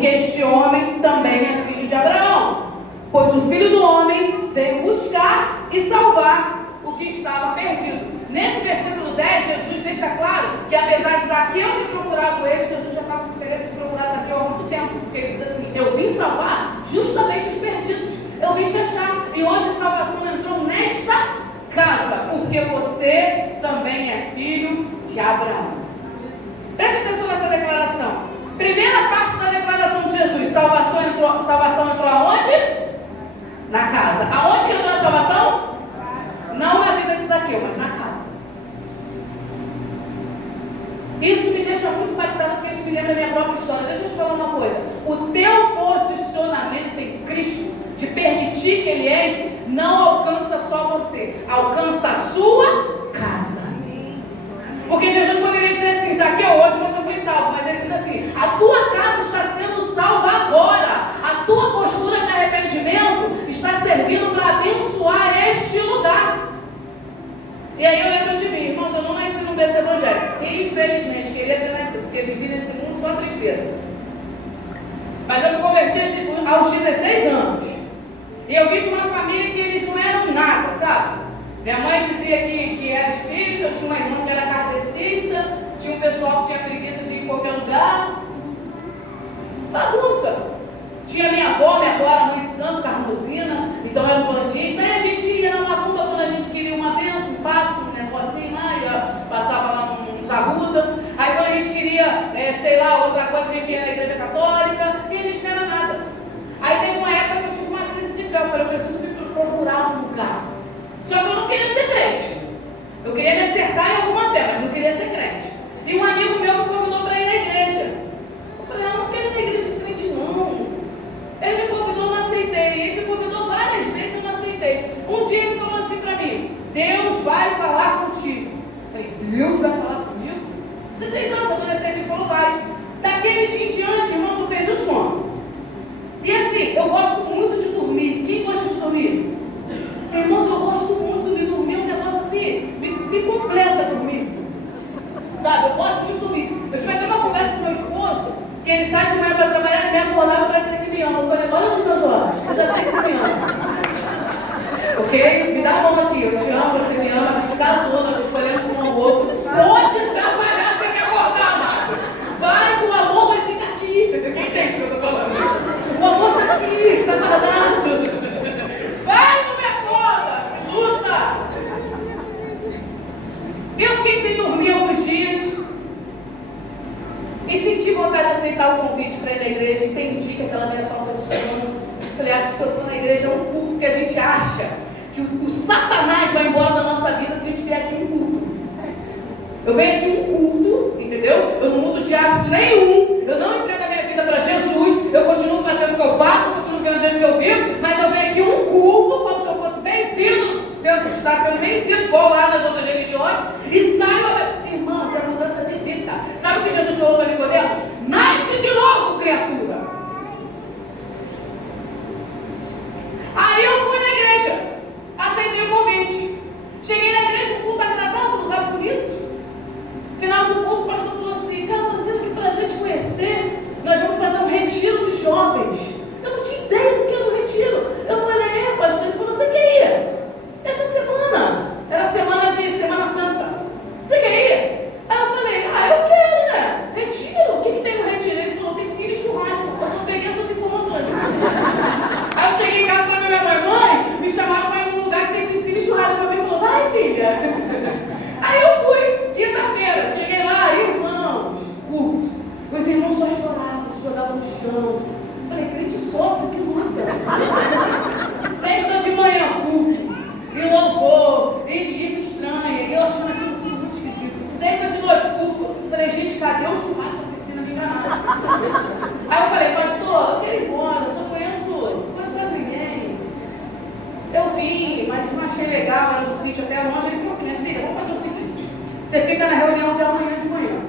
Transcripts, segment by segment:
porque este homem também é filho de Abraão. Pois o Filho do Homem veio buscar e salvar o que estava perdido. Nesse versículo 10, Jesus deixa claro que apesar de Zaqueu ter procurado ele, Jesus já estava com interesse em procurar Zaqueu há muito tempo. Porque ele diz assim: eu vim salvar justamente os perdidos. Eu vim te achar. E hoje a salvação entrou nesta casa, porque você também é filho de Abraão. Preste atenção nessa declaração. Primeira parte da declaração de Jesus: salvação entrou aonde? Na casa. Aonde entrou a salvação? Não na vida de Zaqueu, mas na casa. Isso me deixa muito impactada, porque isso me lembra a minha própria história. Deixa eu te falar uma coisa: o teu posicionamento em Cristo, de permitir que Ele entre, não alcança só você, alcança a sua casa. Porque Jesus poderia dizer assim: Zaqueu, hoje você foi salvo, mas Ele diz assim: a tua casa está sendo salva agora, a tua postura de arrependimento está servindo para abençoar este lugar. E aí eu lembro de mim, irmãos, eu não nasci num berço evangélico. Infelizmente, queria ter nascido, porque vivi nesse mundo só tristeza. Mas eu me converti aos 16 anos. E eu vim de uma família que eles não eram nada, sabe? Minha mãe dizia que era espírita, eu tinha uma irmã que era kardecista, tinha um pessoal que tinha preguiça de ir em qualquer lugar. Bagunça. Tinha minha avó era muito santo, carmosina, então era um bandista. Aí a gente ia na macumba quando a gente queria uma bênção, um passo, um negocinho lá, ia, passava lá uns arruda. Aí quando a gente queria, sei lá, outra coisa, a gente ia na igreja católica e a gente não era nada. Aí teve uma época que eu tive uma crise de fé, eu falei: eu preciso me procurar um lugar. Só que eu não queria ser crente. Eu queria me acertar em alguma fé, mas não queria ser crente. E um amigo meu me convidou para ir na igreja. Eu falei: eu não quero ir na igreja de crente, não. Ele me convidou, eu não aceitei. Ele me convidou várias vezes, eu não aceitei. Um dia ele falou assim para mim: Deus vai falar contigo. Eu falei: Deus vai falar comigo? 16 anos, adolescente, ele falou: vai. Daquele dia em diante, irmãos, eu perdi o sono. E assim, eu gosto muito de dormir. Quem gosta de dormir? Irmãos, eu gosto muito de dormir. É um negócio assim, me completa dormir. Sabe, eu gosto muito de dormir. Eu tive até uma conversa com meu esposo, que ele sai de manhã para trabalhar e me acordava para dizer que me ama. Eu falei: olha nos meus olhos, eu já sei que você me ama. Ok? Me dá a mão aqui, eu te amo, você me ama, a gente casou, nós escolhemos um ao outro. Pode trabalhar, você quer acordar, amado. Vai, que o amor vai ficar aqui. Quem entende o que eu estou falando? O amor está aqui, está guardado. Vai, não me acorda, luta. Eu fiquei sem dormir alguns dias e senti vontade de aceitar o convite para ir na igreja. Entendi que aquela minha falta de sono. Falei: acho que se eu for na igreja é um culto que a gente acha que o Satanás vai embora da nossa vida se a gente vier aqui em culto. Eu venho aqui em culto, entendeu? Eu não mudo de hábito nenhum. Eu não entrego a minha vida para Jesus. Eu continuo fazendo o que eu faço, eu continuo vendo o jeito que eu vivo. Mas eu venho aqui um culto como se eu fosse vencido, está sendo vencido, igual lá nas outras religiões. E saio, irmãos, é mudança de vida. Sabe o que Jesus falou para Nicodemos? Nasce de novo, criatura. Aí eu fui na igreja, aceitei o convite. Cheguei na igreja, um culto agradável, um lugar bonito. Final do culto, o pastor falou assim: Carolzinha, que prazer te conhecer. Nós vamos fazer um retiro de jovens. Eu não tinha ideia do que era um retiro. Eu falei: pastor. Ele falou: você quer ir? Essa semana, era Semana Santa. Você quer ir? Aí eu falei: eu quero, né? Retiro? O que tem no retiro? Ele falou: piscina e churrasco. Eu só peguei essas informações. Aí eu cheguei em casa para minha mãe, me chamaram para ir num lugar que tem piscina e churrasco. Minha mãe falou: vai, filha. Aí eu fui, quinta-feira, cheguei lá, irmãos, culto. Os irmãos só choravam, se jogavam no chão. Eu falei: crente sofre, que luta. Sexta de manhã, culto, e louvor, e me estranha, e eu achando aquilo tudo muito esquisito. Sexta de noite, culto. Eu falei: gente, cadê o churrasco da piscina? Me enganaram. Aí eu falei: pastor, eu quero ir embora, eu só conheço quase ninguém. Eu vim, mas não achei legal, era um sítio até longe. Ele falou assim: minha filha, vamos fazer o seguinte: você fica na reunião de amanhã de manhã.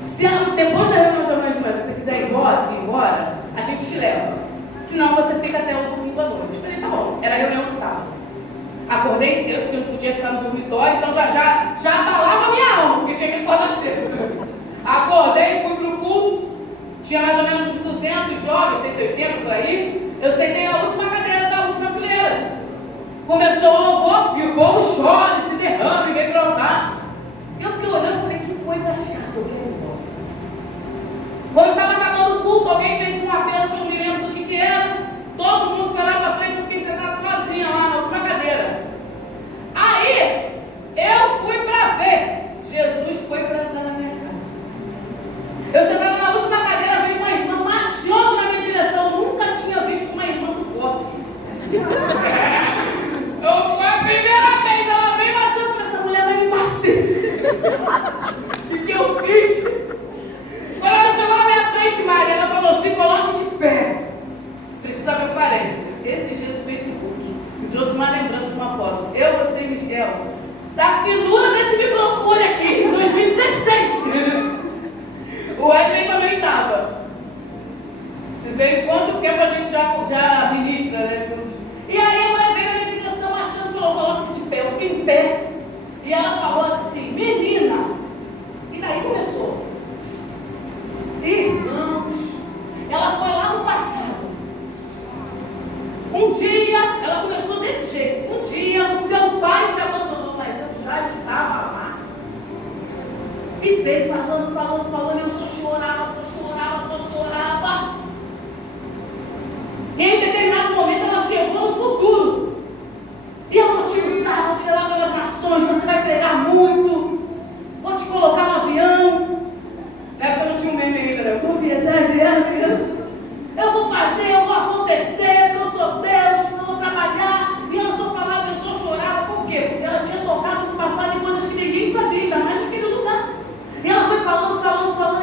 Se depois da reunião de amanhã de manhã você quiser ir embora, a gente te leva. Senão você fica até o domingo à noite. Eu falei: tá bom. Era a reunião de sábado. Acordei cedo, porque eu não podia ficar no dormitório, então já abalava a minha alma, porque tinha que acordar cedo. Acordei, fui pro culto. Tinha mais ou menos menos uns 200 jovens, 180 por aí. Eu sentei na última cadeira da última fileira. Começou o louvor e o povo chora, se derrama e vem para orar. Eu fiquei olhando e falei, que coisa chata, eu quero ir embora. Quando estava acabando o culto, alguém fez um apelo que eu não me lembro do que era. Todo mundo foi lá para frente, eu fiquei sentada sozinha lá na última cadeira. Aí, eu fui para ver. Jesus foi para entrar na minha casa. Eu sentada na última cadeira, veio uma irmã marchando na minha direção. Eu nunca tinha visto uma irmã do copo. Foi a primeira vez, ela veio marchando. Eu falei, essa mulher vai me bater. E que eu fiz? Quando ela chegou na minha frente, Maria, ela falou, se coloque de pé. Preciso abrir um parênteses. Esses dias no Facebook me trouxe uma lembrança de uma foto. Eu, você e Michel, da finura desse microfone aqui, em 2016. O Wesley também estava. Vocês veem quanto tempo a gente já ministra, né, juntos. E aí a mulher veio na minha direção achando, falou, coloque-se de pé. Eu fiquei em pé. E ela falou assim, menina. E daí começou. Irmãos, ela foi lá no passado. Um dia, ela começou desse jeito. Um dia o seu pai te abandonou, mas eu já estava lá. E veio falando, eu só chorava. E em determinado momento ela chegou no futuro. E eu vou te usar, vou te levar pelas nações, você vai pregar muito. Vou te colocar no avião. Na época eu não tinha um meme ainda, né? Eu vou viajar de avião. Eu vou fazer, eu vou acontecer, porque eu sou Deus, eu vou trabalhar. E ela só falava, eu só chorava. Por quê? Porque ela tinha tocado no passado em coisas que ninguém sabia, ainda mais naquele lugar. E ela foi falando,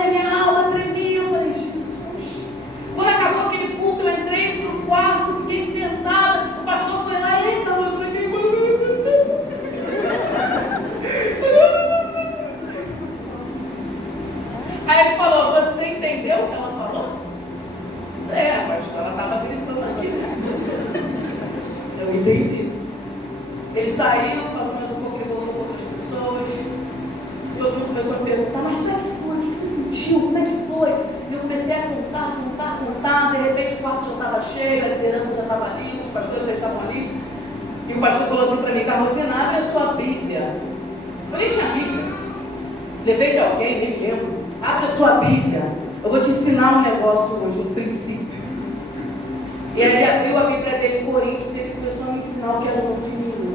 e minha alma tremia. Eu falei, Jesus. Quando acabou aquele culto, eu entrei pro quarto, fiquei sentada. O pastor foi lá, e aí, calma, eu falei, aí ele falou, você entendeu o que ela falou? Pastor, ela estava gritando aqui, né? Eu entendi. Ele saiu, passou mais um pouco, ele voltou com outras pessoas. Todo mundo começou a perguntar, mas como é que foi? O que você sentiu? Como é que foi? E eu comecei a contar. De repente o quarto já estava cheio, a liderança já estava ali, os pastores já estavam ali. E o pastor falou assim para mim, Carlosina, abre a sua Bíblia. Eu nem tinha Bíblia. Levei de alguém, nem lembro. Abre a sua Bíblia. Eu vou te ensinar um negócio hoje, um princípio. E aí ele abriu a Bíblia dele em Coríntios e ele começou a me ensinar o que era o dom de línguas.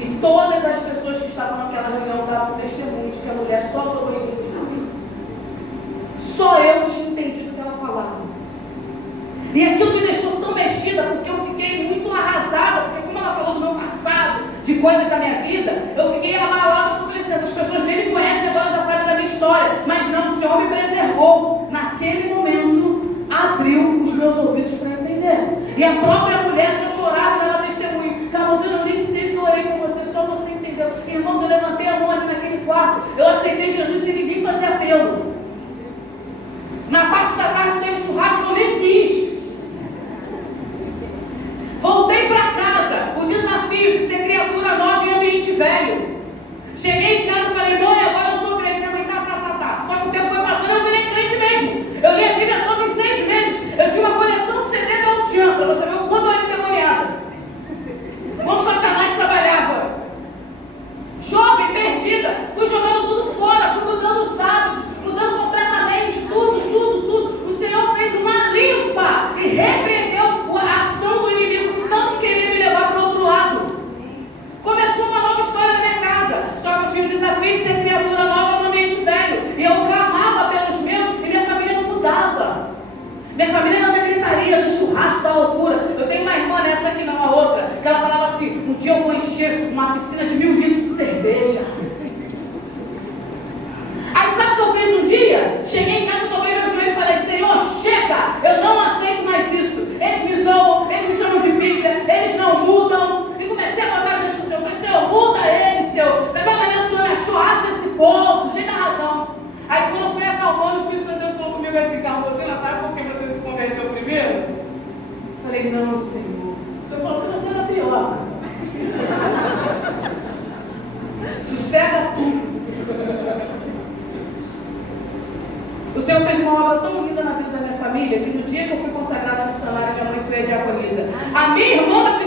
E todas as pessoas que estavam naquela reunião davam testemunho de que a mulher só falou em línguas para mim. Só eu tinha entendido o que ela falava. E aquilo me deixou tão mexida, porque eu fiquei muito arrasada, porque como ela falou do meu passado, de coisas da minha vida, eu fiquei abalada, porque eu falei assim, essas pessoas nem me conhecem, agora já sabem da minha história. Mas não, o Senhor me preservou. Naquele momento, abriu os meus ouvidos para entender. E a própria mulher só chorava e dava testemunho. Carlosina, eu nem sei que eu orei com você, só você entendeu. Irmãos, eu levantei a mão ali naquele quarto, eu aceitei Jesus sem ninguém fazer apelo. Na parte da tarde teve churrasco, eu nem quis. Voltei para casa, o desafio de ser criatura nova em ambiente velho. Cheguei em casa e falei, mãe, agora eu sou crente. Minha mãe, tá. Só que o tempo foi passando, eu virei crente mesmo. Eu li a Bíblia toda em 6 meses. Eu tinha uma coleção de CD da Altian, para você ver o quanto eu era endemoniada. Como Satanás trabalhava. Jovem, perdida, fui jogando tudo fora, fui mudando os hábitos, mudando completamente, tudo. O Senhor fez uma limpa e repreendeu a ação do inimigo, tanto que queria me levar para o outro lado. Começou uma nova história na minha casa, só que eu tinha o desafio de ser criatura nova no ambiente velho, e eu clamava pelos meus, e minha família não mudava. Minha família era da gritaria, do churrasco, da loucura. Eu tenho uma irmã nessa aqui, não a outra, que ela falava assim, um dia eu vou encher uma piscina de 1000 litros de cerveja. Aí sabe o que eu fiz um dia? Cheguei em casa, dobrei meu joelho e falei, Senhor, chega, eu não aceito mais isso. Eles me zoam, eles me chamam de Bíblia, eles não mudam. E comecei a botar diante do Senhor. Falei, Senhor, muda eles, Senhor. Da mesma maneira que o Senhor me achou, acha esse povo, cheio da razão. Aí quando eu fui acalmando, o Espírito Santo de Deus falou comigo assim, Carlosina, sabe por que você se converteu primeiro? Falei, não, Senhor. O Senhor falou que você era pior. Sossega tudo. O Senhor fez uma obra tão linda na vida da minha família, que no dia que eu fui consagrada no missionário, minha mãe foi a diaconisa. A minha irmã da